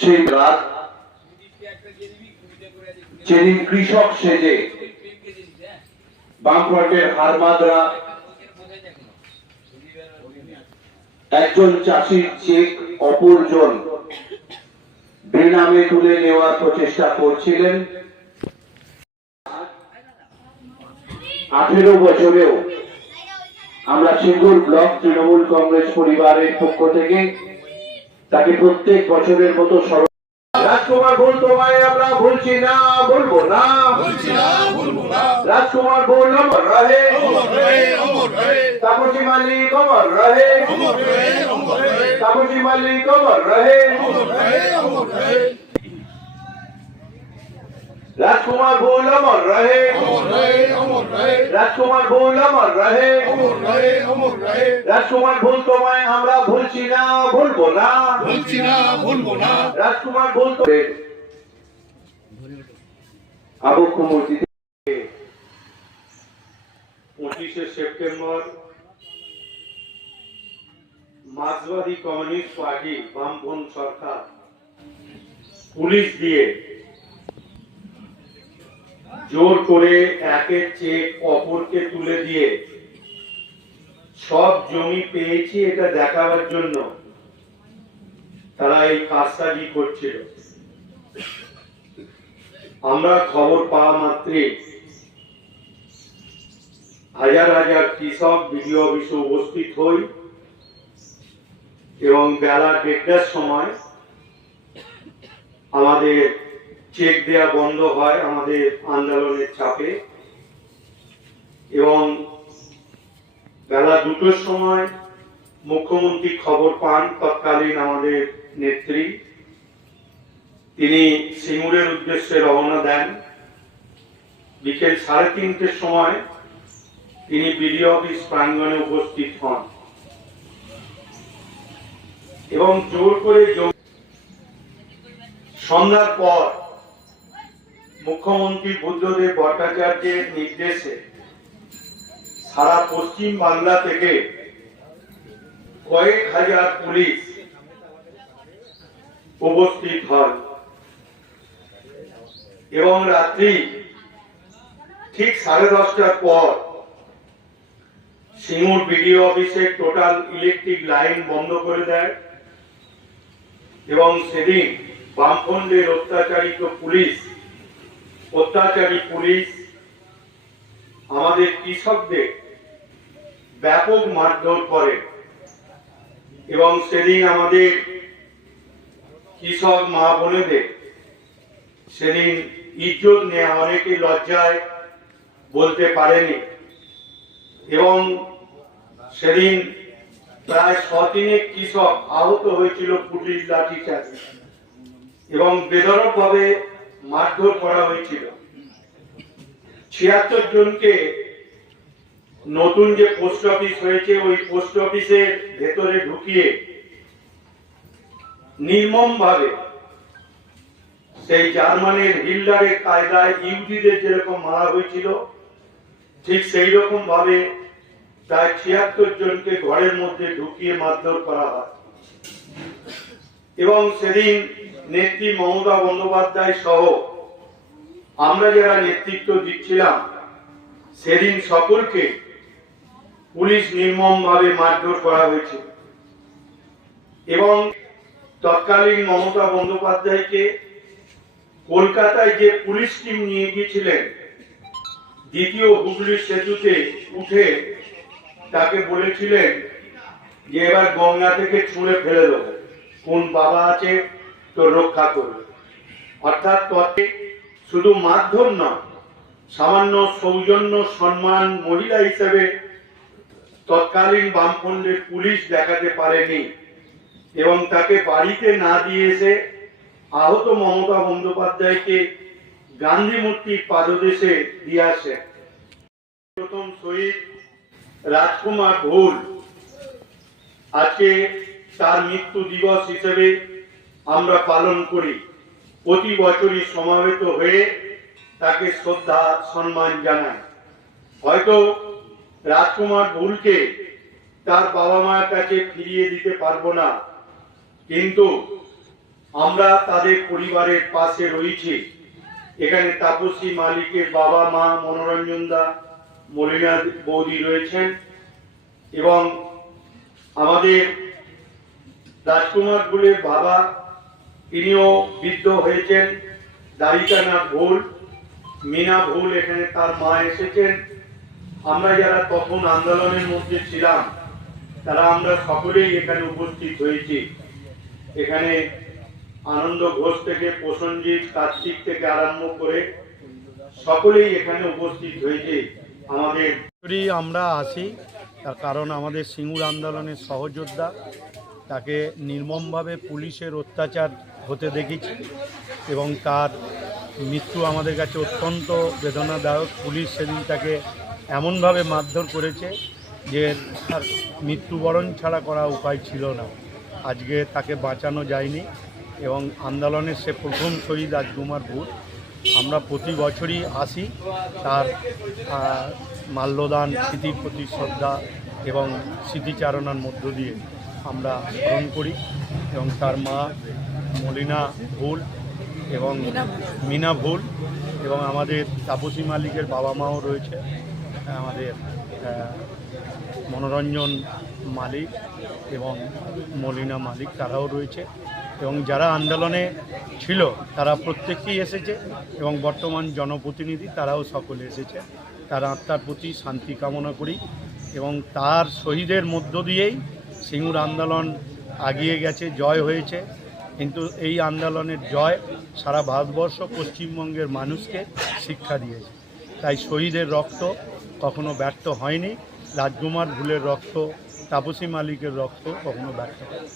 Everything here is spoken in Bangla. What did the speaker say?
সেই রাত কৃষক সেজে হারমাদরা, একজন চাষির চেক অপরজন বেনামে তুলে নেওয়ার প্রচেষ্টা করছিলেন। আঠেরো বছরেও আমরা সিঙ্গুর ব্লক তৃণমূল কংগ্রেস পরিবারের পক্ষ থেকে তাকে প্রত্যেক বছরের মতো স্মরণ রাজকুমার ভুল তোমায় আমরা ভুলছি না বলব না। বলছি না ভুলবো না। রাজকুমার ভুল অমর রহে। তাপসি মালিক অমর রহে। তাপসী মালিক অমর রহে অমর রহে অমর রহে রাজকুমার ভুল অমর রহে। রাজকুমার ভুল অমর রহে। রাজকুমার ভুল তোমায় আমরা ভুলছি না ভুলবো না। বলছি না ভুলবো না। রাজকুমার ভুল পঁচিশে সেপ্টেম্বর মার্ক্সবাদী কমিউনিস্ট পার্টি বামপন্থ সরকার। পুলিশ দিয়ে জোর করে একের চেক অপরকে তুলে দিয়ে সব জমি পেয়েছি এটা দেখাবার জন্য। তারা এই কাজটাজি করছিল। আমরা খবর পাওয়া মাত্রে হাজার হাজার কৃষক বিডিও অফিসে উপস্থিত হই এবং বেলা দেড়টার সময় আমাদের চেক দেয়া বন্ধ হয় আমাদের আন্দোলনের চাপে। এবং বেলা দুটোর সময় মুখ্যমন্ত্রী খবর পান, তৎকালীন আমাদের নেত্রী। তিনি সিঙ্গুরের উদ্দেশ্যে রওনা দেন। বিকেল সাড়ে তিনটের সময় তিনি বিডিও অফিস প্রাঙ্গণে উপস্থিত হন। এবং জোর করে সন্ধ্যার পর মুখ্যমন্ত্রী বুদ্ধদেব ভট্টাচার্যের নির্দেশে সারা পশ্চিম বাংলা থেকে কয়েক হাজার পুলিশ উপস্থিত হয়। এবং রাত্রি ঠিক সাড়ে দশটার পর সিঙ্গুর বিডিও অফিসে টোটাল ইলেকট্রিক লাইন বন্ধ করে দেয় এবং সেদিন বামফ্রন্টের অত্যাচারিত পুলিশ অত্যাচারী পুলিশ, আমাদের কৃষকদের ব্যাপক মারধর করে। এবং সেদিন আমাদের কৃষক মা বোনেদের সেদিন ইজ্জত নেওয়া অনেকে লজ্জায় বলতে পারেনি। এবং সেদিন প্রায় শতিনেক কৃষক আহত হয়েছিল পুলিশ লাঠি চার্জে এবং বেদরক ভাবে মারধর করা হয়েছিল। ছিয়াত্তর জনকে নতুন যে পোস্ট অফিস হয়েছে, ওই পোস্ট অফিসের ভেতরে ঢুকিয়ে নির্মম ভাবে সেই জার্মানির হিল্ডারের কায়দায় ইহুদিদের যেরকম মারা হয়েছিল, ঠিক সেই রকম ভাবে প্রায় ছিয়াত্তর জনকে ঘরের মধ্যে ঢুকিয়ে মারধর করা হয়। এবং সেদিন নেত্রী মমতা বন্দ্যোপাধ্যায় সহ আমরা যারা নেতৃত্ব দিচ্ছিলাম, সেদিন সকলকে পুলিশ নির্মম ভাবে মারধর করা হয়েছে। এবং তৎকালীন মমতা বন্দ্যোপাধ্যায়কে কলকাতায় যে পুলিশ টিম নিয়ে গিয়েছিলেন, দ্বিতীয় হুগলি সেতুতে উঠে তাকে বলেছিলেন যে এবার গঙ্গা থেকে ছুঁড়ে ফেলে দেবো। কোন বাবা আছে? তো রক্ষা করবে। অর্থাৎ ততে শুধু মাধ্যম নয়, সামান্য সৌজন্য সম্মান মহিলা হিসেবে তৎকালীন বামফ্রন্টের পুলিশ দেখাতে পারেনি এবং তাকে বাড়িতে না দিয়ে এসে আহত মমতা বন্দ্যোপাধ্যায়কে গান্ধী মূর্তির পাদদেশে দিয়ে প্রথম শহীদ রাজকুমার ভুল। আজকে তার মৃত্যু দিবস হিসেবে আমরা পালন করি। প্রতি বছরই সমাবেত হয়ে তাকে শ্রদ্ধা, সম্মান জানাই। হয়তো রাজকুমার ভুলকে তার বাবা মায়ের কাছে ফিরিয়ে দিতে পারব না। কিন্তু আমরা তাদের পরিবারের পাশে রয়েছি। এখানে তাপসী মালিকের বাবা মা মনোরঞ্জন দা, মলিনা বৌদি রয়েছেন এবং আমাদের রাজকুমার গুলের বাবা তিনিও বৃদ্ধ হয়েছেন দারিকানা ভুল, মিনা ভুল, এখানে তার মা এসেছেন। আমরা যারা তখন আন্দোলনের মধ্যে ছিলাম, তারা আমরা সকলেই এখানে উপস্থিত হয়েছি। এখানে আনন্দ ঘোষ থেকে, প্রসঞ্জিৎ কার্তিক থেকে আরম্ভ করে সকলেই এখানে উপস্থিত হয়েছে। আমাদের আমরা আসি তার কারণ আমাদের সিঙ্গুর আন্দোলনের সহযোদ্ধা, তাকে নির্মমভাবে পুলিশের অত্যাচার হতে দেখেছি এবং তার মৃত্যু আমাদের কাছে অত্যন্ত বেদনাদায়ক। পুলিশ সেদিন তাকে এমনভাবে মারধর করেছে যে তার মৃত্যুবরণ ছাড়া করা উপায় ছিল না। আজকে তাকে বাঁচানো যায়নি এবং আন্দোলনের সে প্রথম শহীদ রাজকুমার ভূত। আমরা প্রতি বছরই আসি তার মাল্যদান স্মৃতির প্রতি শ্রদ্ধা এবং স্মৃতিচারণার মধ্য দিয়ে আমরা স্মরণ করি এবং তার মা মলিনা ভুল এবং মিনা ভুল এবং আমাদের তাপসী মালিকের বাবা মাও রয়েছে আমাদের মনোরঞ্জন মালিক এবং মলিনা মালিক তারাও রয়েছে এবং যারা আন্দোলনে ছিল তারা প্রত্যেকেই এসেছে এবং বর্তমান জনপ্রতিনিধি তারাও সকলে এসেছে। তার আত্মার প্রতি শান্তি কামনা করি এবং তার শহীদের মধ্য দিয়েই সিঙ্গুর আন্দোলন আগিয়ে গেছে জয় হয়েছে। কিন্তু এই আন্দোলনের জয় সারা ভারতবর্ষ পশ্চিমবঙ্গের মানুষকে শিক্ষা দিয়েছে। তাই শহীদের রক্ত কখনো ব্যর্থ হয়নি। রাজকুমার ভুলের রক্ত, তাপসী মালিকের রক্ত কখনো ব্যর্থ হয়নি।